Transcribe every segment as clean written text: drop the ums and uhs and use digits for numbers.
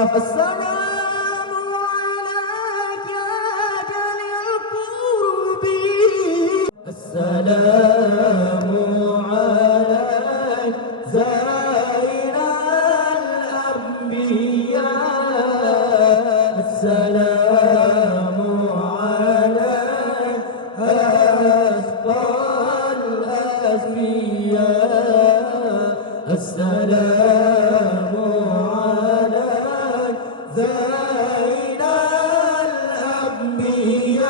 السلام عليك يا جل القرب السلام عليك زين الأنبياء السلام عليك أسقى الأسقياء السلام عليك زين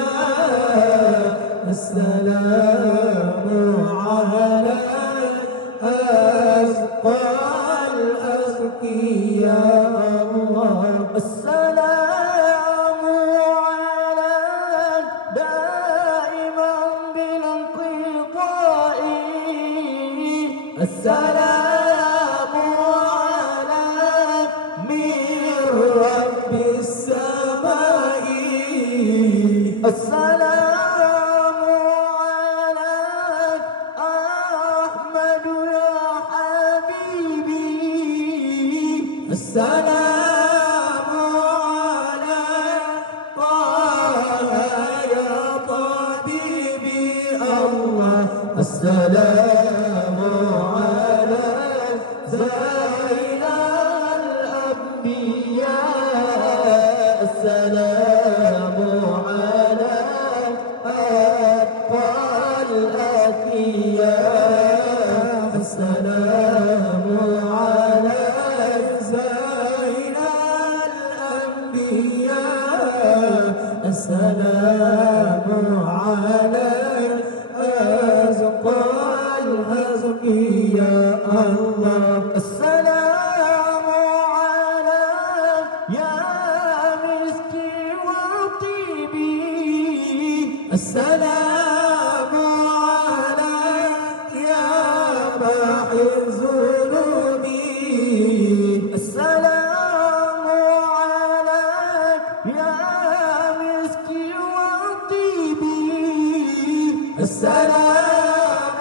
الأنبياء السلام عليك أسقى الأسقياء الله السلام عليك دائما بلا انقطاع السلام عليك من رب السماء السلام عليك أحمد يا حبيبي السلام عليك طه يا طبيبي الله السلام عليك زين الأنبياء السلام عليك أتقى الأتقياء السلام عليك زين الأنبياء السلام عليك أزقى الأزقياء الله السلام عليك يا مسكي وطيبي السلام عليك يا باحي الذنوب السلام عليك يا مسكي وطيبي السلام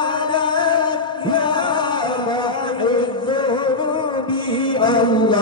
عليك يا باحي الذنوب الله